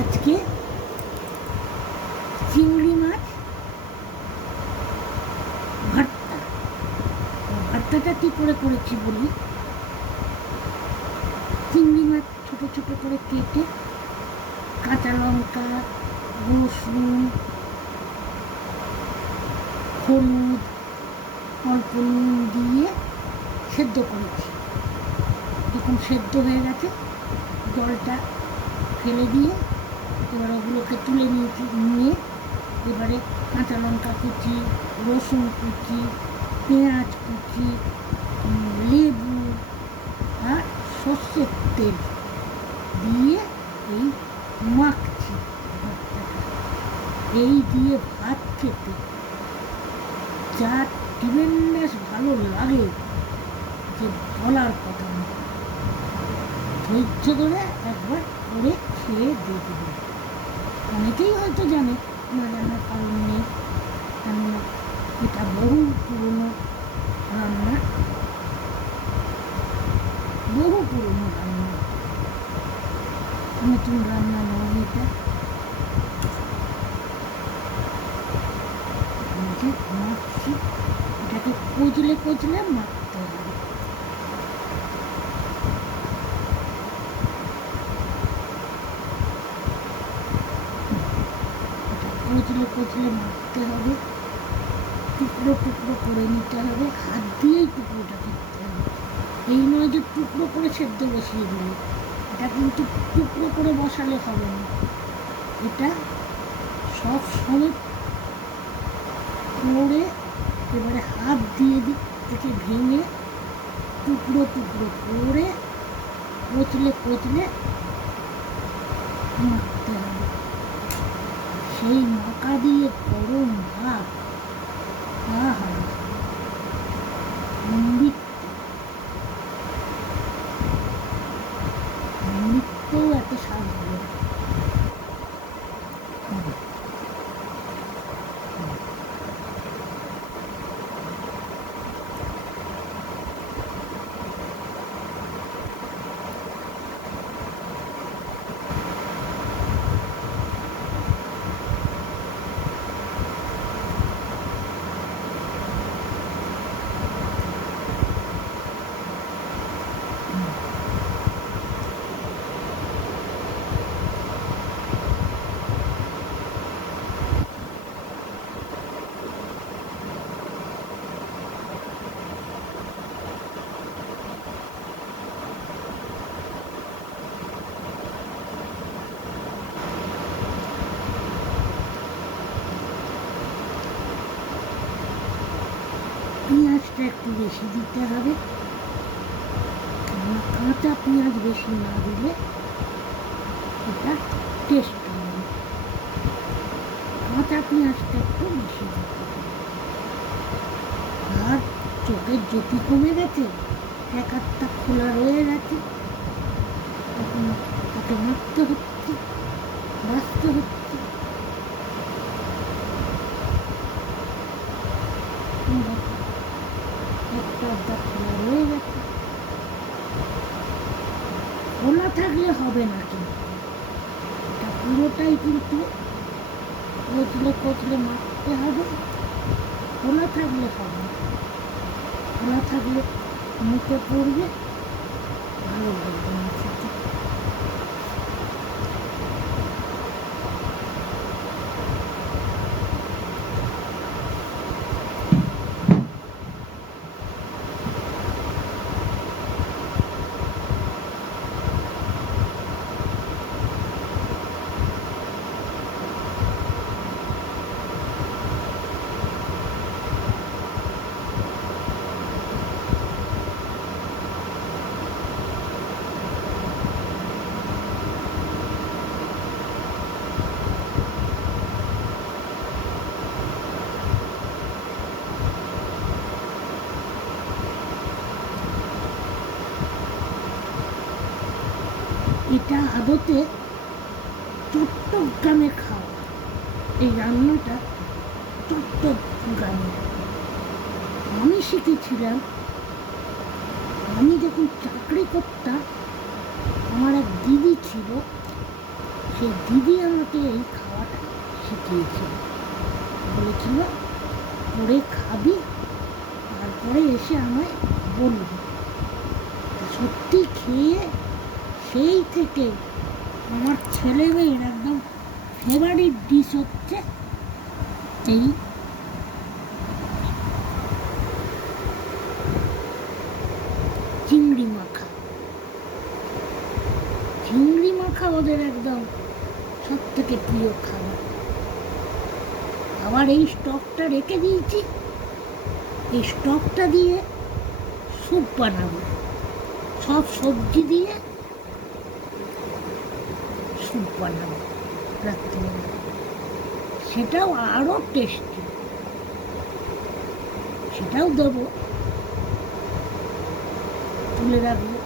আজকে চিংড়ি মাছ ভর্তা। ভর্তাটা কী করে করেছি বলি। চিংড়ি মাছ ছোটো ছোটো করে কেটে কাঁচা লঙ্কা, রসুন, হলুদ, অল্প নুন দিয়ে সেদ্ধ করেছি। যখন সেদ্ধ হয়ে গেছে জলটা ফেলে দিয়ে এবার ওগুলোকে তুলে নিয়ে এবারে কাঁচা লঙ্কা কুচি, রসুন কুচি, পেঁয়াজ কুচি, লেবু আর সর্ষের তেল দিয়ে এই মাখছি। এই দিয়ে ভাত খেতে যা ট্রিমেন্ডাস ভালো লাগে যে বলার কথা না। ধৈর্য ধরে একবার করে খেয়ে দেখবে। অনেকেই হয়তো জানে, না জানার কারণ নেই, কেননা এটা বহু পুরনো রান্না, নতুন রান্না নয় এটা। মাখছি, এটাকে কচলে মাখতে হবে। কচলে মাখতে হবে, টুকরো টুকরো করে নিতে হবে, হাত দিয়েই টুকরোটা করতে হবে। এই নয় যে টুকরো করে সেদ্ধ বসিয়ে দিলে, এটা কিন্তু টুকরো করে বসালে হবে না। এটা সব সময় করে এবারে হাত দিয়ে দিক থেকে ভেঙে টুকরো টুকরো করে কচলে মাখতে হবে। সেই মাখা দিয়ে গরম ভাত, আহা অমৃতও এত স্বাদ হবে। পেঁয়াজটা একটু বেশি দিতে হবে, কাঁচা পেঁয়াজ বেশি না দিলে এটা টেস্ট হবে। কাঁচা পেঁয়াজটা একটু বেশি দিতে হবে। আর চোখের জ্যোতি কমে গেছে, এক একটা খোলা রয়ে গেছে, তখন তাকে মাখতে হচ্ছে, বাঁচতে হচ্ছে। একটা আধা খোলা রয়ে গেছে, খোলা থাকলে হবে না, কিন্তু এটা পুরোটাই কিন্তু কচলে মাখতে হবে। খোলা থাকলে হবে না, খোলা থাকলে মুখে পড়বে, ভালো লাগবে না খেতে। এটা আদতে চট্টগ্রামে খাওয়া, এই রান্নাটা চট্টগ্রামে আমি শিখেছিলাম। আমি যখন চাকরি করতাম, আমার এক দিদি ছিল, সে সেই দিদি আমাকে এই খাওয়াটা শিখিয়েছিল, বলেছিল করে খাবি, তারপরে এসে আমায় বলবি। সত্যি খেয়ে সেই থেকে আমার ছেলে মেয়ের একদম ফেভারিট ডিশ হচ্ছে এই চিংড়ি মাখা। চিংড়ি মাখা ওদের একদম সব থেকে প্রিয় খাবার। আবার এই স্টকটা রেখে দিয়েছি, এই স্টকটা দিয়ে স্যুপ বানাবো, সব সবজি দিয়ে স্যুপ বানাবো রাত্রিবেলা, সেটাও আরও টেস্টি, সেটাও দেবো, তুলে রাখবো,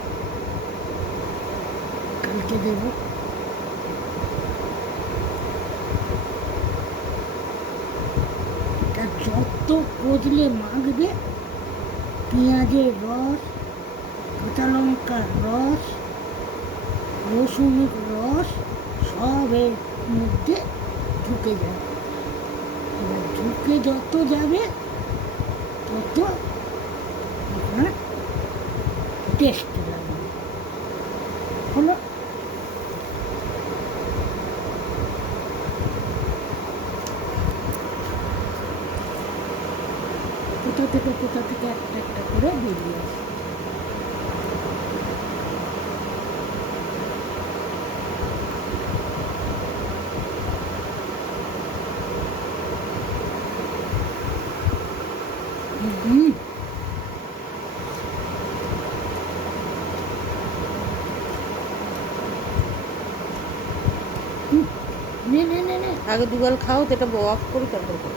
কালকে দেবো। এটা যত কচলে মাখবে, পেঁয়াজের রস, কাঁচা লঙ্কার রস, রসুনের রস সব এর মধ্যে ঢুকে যাবে। এবার ঢুকে যত যাবে তত আপনার টেস্ট লাগবে। হলো কোথা থেকে একটা একটা করে বেরিয়ে আসে। নে নে নে নে আগে দুগাল খাও, তো এটা অফ করি তারপর করো।